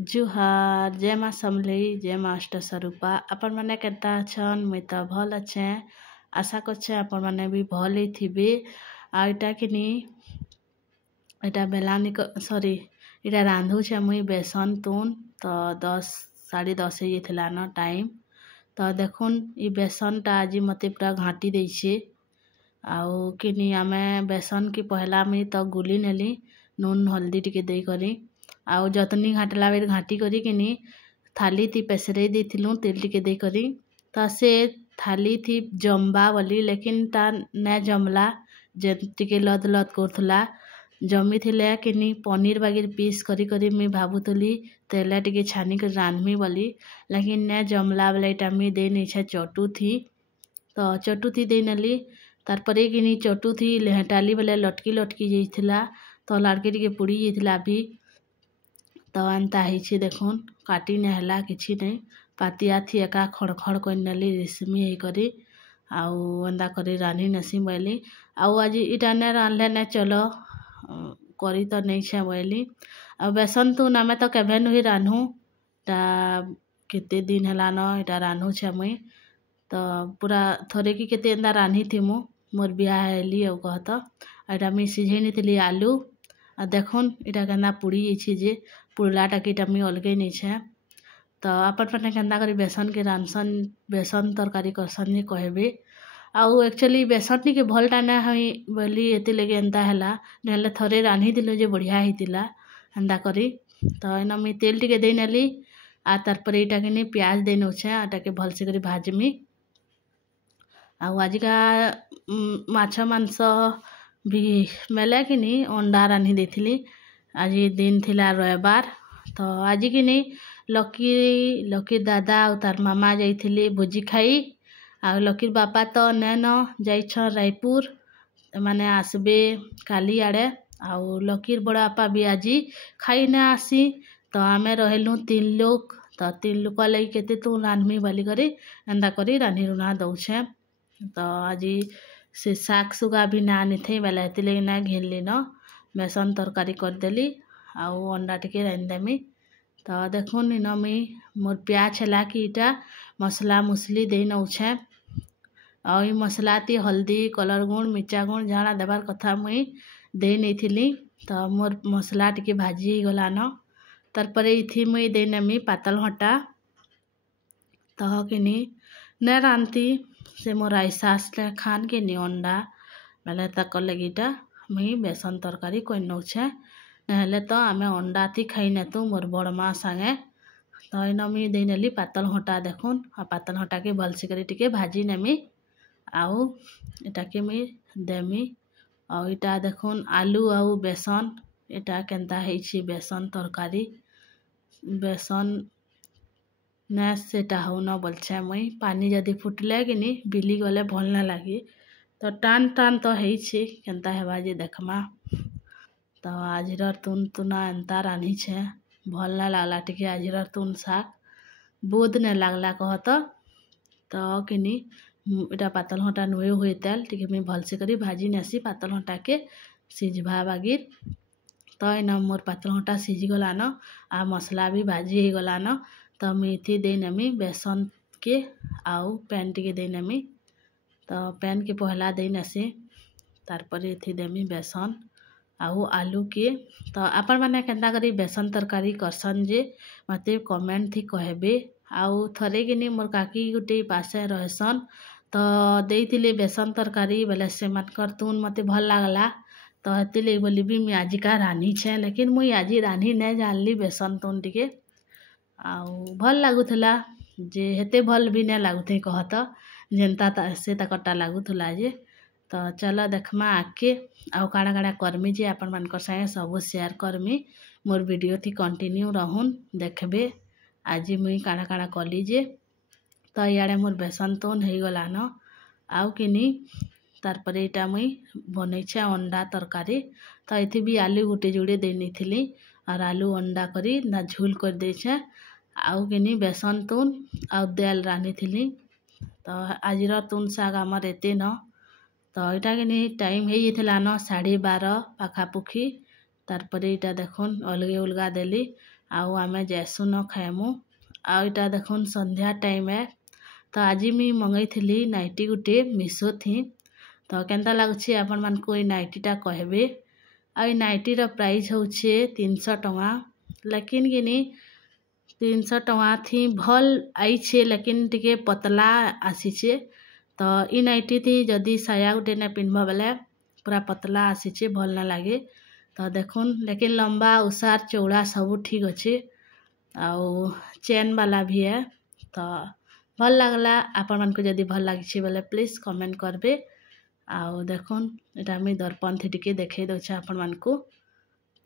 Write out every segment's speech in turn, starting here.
जुहार जय माँ समलेई जय माँ अष्टस्वरूपा आपण मैंने केता छन मुई तो भल अच्छे आशा करछे आपण मैंने भी भल ही थिबे आ इटा किनी इटा बेलानी सॉरी इटा रांधु छे मुई बेसन तुन तो 10 10:30 ये थिला न टाइम तो देखुन ई बेसन टा आज मते पूरा घाटी देछे आउ किनी आमे बेसन की पहला मुई तो गुली नेली नून हल्दी टिके देई करी आउ जतनी घाटला बेर घाटी करी किनी थाली थी पेसरे देथिलु तेल टिके दे करी तो से थाली थी जमबा बोली लेकिन ता न जमला जे टिके लद लद करथुला जमी थिले किनी पनीर बागिर पीस करी करी मी भाबुतली तेले टिके छानी कर रांधमी बोली लेकिन न जमला बेले इटा मी दे नहीं छे चटू थी तो चटू थी दे नली तारपरे किनी चटू थी लेहटाली बेले लटकी लटकी जाइथिला तो लाड़के टिके पुड़ी जाइथिला भी तो एंता ही देखुन काटी नेहला किछि नहीं पातिया थी एका खड़खड़ कर नेली रेशमी ही करी आउ एंता करी रानी नसी बोली आउ आज इटा ने रांधले ने चलो करी तो नहीं छे बोली आ बेसन तू नामे तो केभे नुही रान्हू ता केते दिन हला न इटा रान्हू छे मुई तो पूरा थोड़े की केते एंता रान्ही थी मु मोर बियाह हेली औ कहत इटा मी सिझेनी थिली आलू आ देखुन इटा केना पुड़ी जाइछि जे पुड़लाटा की इटा मी अलगे नहीं छे तो अपन पने केंदा करी बेसन के रांधसन बेसन तरकारी करसन जे कहबे आउ एक्चुअली बेसन टिके भलटा ना हई बोली एते लगे एंता हला नेले थरे रान्ही दिलो जे बढ़िया हितिला एंदा करी तो एना मी तेल टिके दे नेली आ तारपरे इटा के प्याज दे नउछे आटा के भल से करी भाजमी आउ आजिका माछ मांस भी मेले किनी अंडा रान्ही देथिली आज दिन थिला रविवार तो आज किनी लकी दादा और तार मामा जाइथिले भोजी खाई आ लकीर बापा तो नैन जाइछ रायपुर माने आसबे काली आड़े आउ लकीर बड़ा बापा भी आज खाई ना आसी तो आमे रहलु 3 लोग तो 3 लोग लगी केते तू रान्हमी बोली करी एंदा करी रान्ही रुना दउछे तो आज से साग सुगा भी ना आनी थे बेला हेती लगी ना घेरली न बेसन तरकारी करदेली आउ अंडा टिके रांधदेमी तो देखुन इन मी मोर प्याज छला कि इटा मसला मुसली दे नउछे और ई मसला ती हल्दी कलर गुण मिर्चा गुण जाना देबार कथा मुई दे नहीं थिली तो मोर मसला टिके भाजी गला न तारपरे इथि मुई दे नेमी पातल हटा तो किनी न रांती से मोर आइसास खान के नी अंडा बेले तक लगिटा मुई बेसन तरकारी कोई नउछे नहले तो आमे अंडा थी खाई न तू मोर बड़ माँ संगे तो इन मी दे नेली पातल हटा देखुन आ पातल हटा के भलसे करी टिके भाजी नेमी आउ इटा के मी देमी आउ इटा देखुन आलू आउ बेसन इटा केंता हेछि बेसन तरकारी बेसन न सेटा हो न बोलछे मुई पानी जदि फुटले किनी बिली गले भल न लागी तो टान टान तो हेछि केंता हेबा जे देखमा तो आजिरर तुन तुना एंता रान्ही छे भल न लागला टिके आजिरर तुन शाक बोध न लागला कहत तो किनी इटा पातल हटा नुए हुए तेल टिके मी भलसे करी भाजी नेसी पातल हटा के सिझभा बागिर तो इन मोर पातल हटा सिझ गला न आ मसला भी भाजी ही गला न तो मेथी दे नेमी बेसन के आउ पैन टिके दे नेमी तो पैन के पहला दे नेसी तारपरे एथि देमी बेसन आउ आलू के तो आपण माने केंता करी बेसन तरकारी करसन जे मते कमेंट थी कहबे आउ थरे किनी मोर काकी गुटे पासे रहसन तो देइथिले बेसन तरकारी बेले से मत कर तुन मते भल लागला तो हेति ले बोली भी मी आजिका रानी छे लेकिन मुई आजी रानी न जानली बेसन तुन टिके आउ भल लागुथला जे हेते भल भी न लागुथे कहत जेंता से कटा लागुथला जे तो चलो देखमा आके आउ काड़ा काड़ा करमी जे आपण मानकर संगे सब शेयर करमी मोर वीडियो थी कंटिन्यू रहून देखबे आज मुई काड़ा काड़ा कली जे तो इयाड़े मोर बेसन तोन हो गला न आउ किनी तारपरे इटा मुई बनैछे अंडा तरकारी तो इथि भी आलू गुटे जुड़े दे नहीं थिली और आलू अंडा करी ना झोल कर देछे आउ किनी बेसन तुन आउ दाल रानी थिली तो आजिर तुन शाग आमर एते न तो इटा किनी टाइम हो न 12:30 पाखापुखी तारपरे इटा देखुन अलगे उलगा देली आउ आमे जैसु न खाएमु। आउ इटा देखुन संध्या टाइम है। तो आज मी मंगई थी नाइटी गुटे मिशो थी। तो केंता लगुच आपण मान को नाइटीटा कहबे। आ नाइटीर प्राइस होचे 300 टंका। लेकिन किनी 300 टंका थी भल आईछे लेकिन टिके पतला आसीचे। तो ई नाइटी थी जदि साया गुटे ने पिनबा बेले पूरा पतला आसीचे भल ना लागे। तो देखुन लेकिन लंबा उसार चौड़ा सब ठीक अच्छे। आउ चेन वाला भी है। तो भल लगला आपण मान को जदि भल लागिछे बेले प्लीज कमेंट करबे। आउ देखुन एटा मी दर्पण थी टिके देखे दउछे आपण मान को।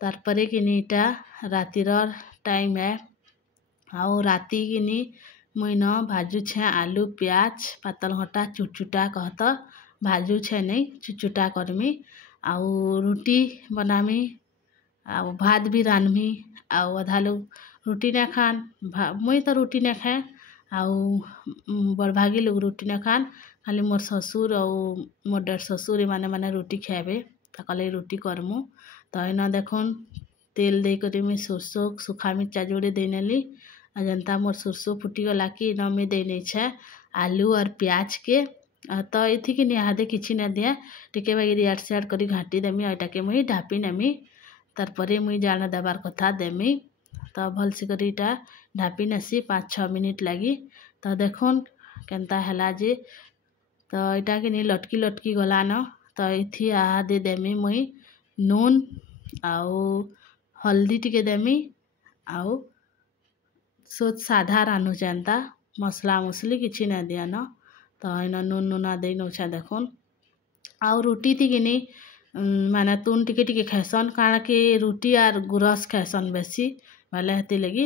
तार परे किनी इटा रातिर टाइम है। आउ राती किनी मुई न भाजु छे आलू प्याज पातल घटा चुटचुटा कहत भाजु छे नहीं चुटचुटा करमी। आउ रोटी बनामी आउ भात भी रानमी। आउ अधा लोग रोटी ना खान मुई तो रोटी ना खाए। आउ बड़भागी लोग रोटी ना खान खाली मोर ससुर और मोर डेढ़ ससुर माने माने रोटी खाएबे। ताकले रोटी करमु। तो इना देखुन तेल दे करी मी सोरसो सुखा मिर्चा जोड़े देनेली। जनता मोर सोरसो फुटी गला कि इना में देने छे आलू और प्याज के। तो इथि कि निहादे किछि ना दिया टिके बागी रियाड सियाड करी घाटी देमी। एटा के मुई ढापी नेमी। तार परे मुई जाना देबार कथा देमी। तो भलसे करी इटा ढापी नेसी 5-6 मिनिट लगी। तो देखुन केनता हला जे। तो इटा कि लटकी लटकी गला न। तो इथि आदे देमी मुई नून आउ हल्दी टिके देमी। आउ सोच साधा रानु जानता मसला मसली किछि ना दिया न। तो इना नून नूना दे नौछा देखुन। आउ रोटी थी किनी माने तुन टिके टिके खाएसन कारण कि रोटी आर गुरस खाएसन बेसी भले हेती लगी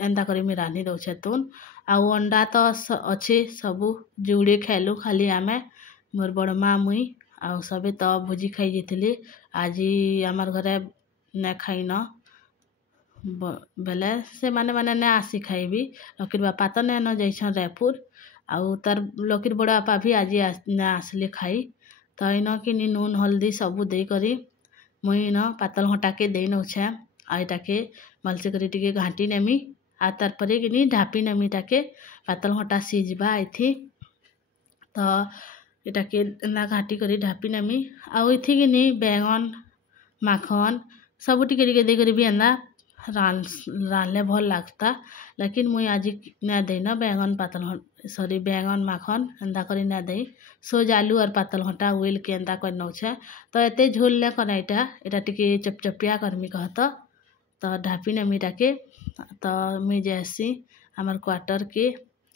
एंता करी मी रानी दउछे तुन। आउ अंडा तो अच्छे सबू जुड़े खाइलु खाली आमे मोर बड़मा मुई आउ सबे तो भोजी खाई जेथिली। आज आमार घरे ने खाई न बेले से माने माने ने आसी खाइबी। लकीर बापा तो ने न जाइछन रायपुर। आउ तार लकीर बड़ा बापा भी आज ने आसले खाई। तो इन कि नून हल्दी सबू दे करी मुई न पातल घटा के दे नौछे। आ एटा के भलसे करी टिके घाटी नेमी। आ तार परे कि ढापी नेमी टाके पातल घटा सीझबा इथि। तो एटा के ना घाटी करी ढापी नेमी। आउ इथि कि बैंगन माखन सबू टिके टिके दे करी भी एंदा रानले भल लगता। लेकिन मुई आज ना दे न बैंगन पातल सॉरी बैंगन माखन एंदा करी ना दे सोज आलू और पातल घटा उइल के एंदा कर नौछे। तो एते झोल ले कना एटा टिके चपचपिया करमी कहत। तो ढापी नेमी टाके। तो मुई जैसी हमार क्वार्टर के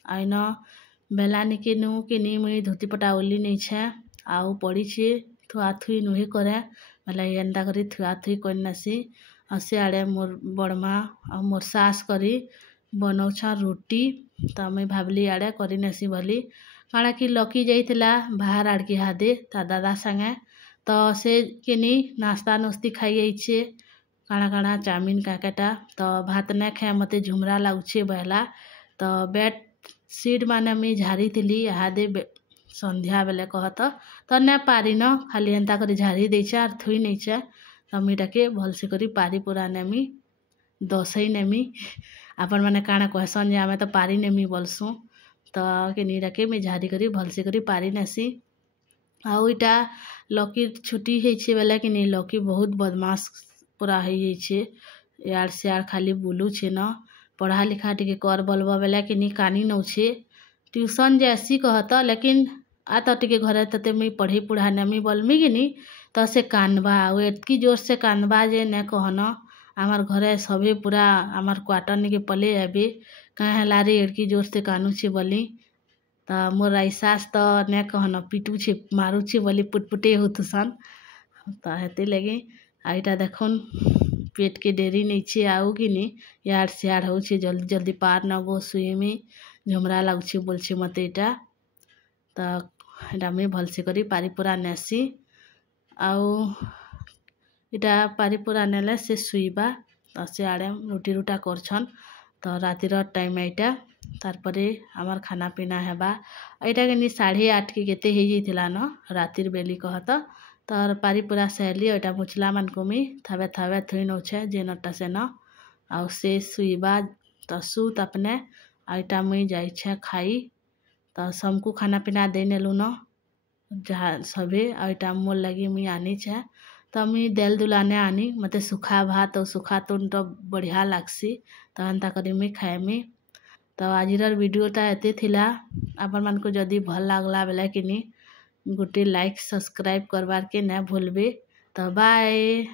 आइन बेलानी के नु कि मुई धोती पटा ओली नहीं छे। आउ पड़ी छे थुआ थुई नुहे करे मतलब एंदा करी थुआ थुई करनासी। हसे आड़े मोर बड़मा और मोर सास करी बनौछा रोटी। तो मुई भाबली आड़े करी नेसी भली काଣା कि लकी जाइथिला बाहर आड़की हादे तार दादा संगे। तो से किनी नाश्ता नुस्ती खाई आइछे काଣା काଣା चाउमीन काकेटा। तो भात ने खाए मते झुमरा लाଗୁଛे बहला। तो बेड सीट माने मी झारी थिली हादे संध्या बेले कहत। तो ने पारी न खाली एंता करी झारी देछे आर थुई नैछे। तो मीटाके भलसे करी पारी पुरा नेमी दसई नेमी। आपण माने काଣା कहसन जे आमे तो पारी नेमी बोलसु। तो किनीटाके मी झारी करी भलसे करी पारी नेसी। आउ इटा लकी छुट्टी हेछे बेले कि लकी बहुत बदमाश पूरा हेछे। यार से खाली बुलू छे न पढ़ा लिखा टिके कर बोलबा बेले कि कानी नौछे ट्यूशन जैसी कहत। लेकिन आ तो टिके घरे तते मी पढ़ी पुढ़ा नेमी बोलमी कि तो से कानबा आउ एतकी जोर से कानबा जे ने कहन आमार घरे सभी पूरा आमार क्वार्टर निके पले आबे कहे लारे एड़की जोर से कानू छे बोली। तो मोर राइसास तो ने कहन पिटू छे मारू छे बोली पुटपुटे होतुसन। तो हेते लगे आइटा देखुन पेट के डेरी नहीं छे आउ कि यार सियार होछे जल्दी जल्दी पार न गो सुई में झुमरा लागुछे बोलछे मते इटा। तो एटा मैं भलसे करी पारी पूरा नेसी। आउ इटा पारी पूरा नेले से सुईबा। तो से आड़े रोटी रुटा करछन। तो रातिर टाइम एटा तार परे आमार खाना पीना हेबा। एटा के 8:30 के केते हे जाइथिला न रातिर बेली कहत। तो पारी पूरा सहली एटा मुचला मान को मी थावे थावे थुई नौछे जे नटा से न। ଆଉ ସେ ଶୁଇବା ତ ସୁତ अपने आईटा मुई जाइछे खाई तो सबको खाना पीना देनेलु न जहाँ सभी आईटा मोर लगी मुई आनी छे तो मुई देल दुलाने आनी मते सुखा भात और सुखा तुन तो बढ़िया लागसी तो एंता करी मुई खाएमी। तो आजिर वीडियोटा एते थिला आपण मान को जदी भल लागला बेले किनी गोटे लाइक सब्सक्राइब करबार के ना भूलबे। तो बाय।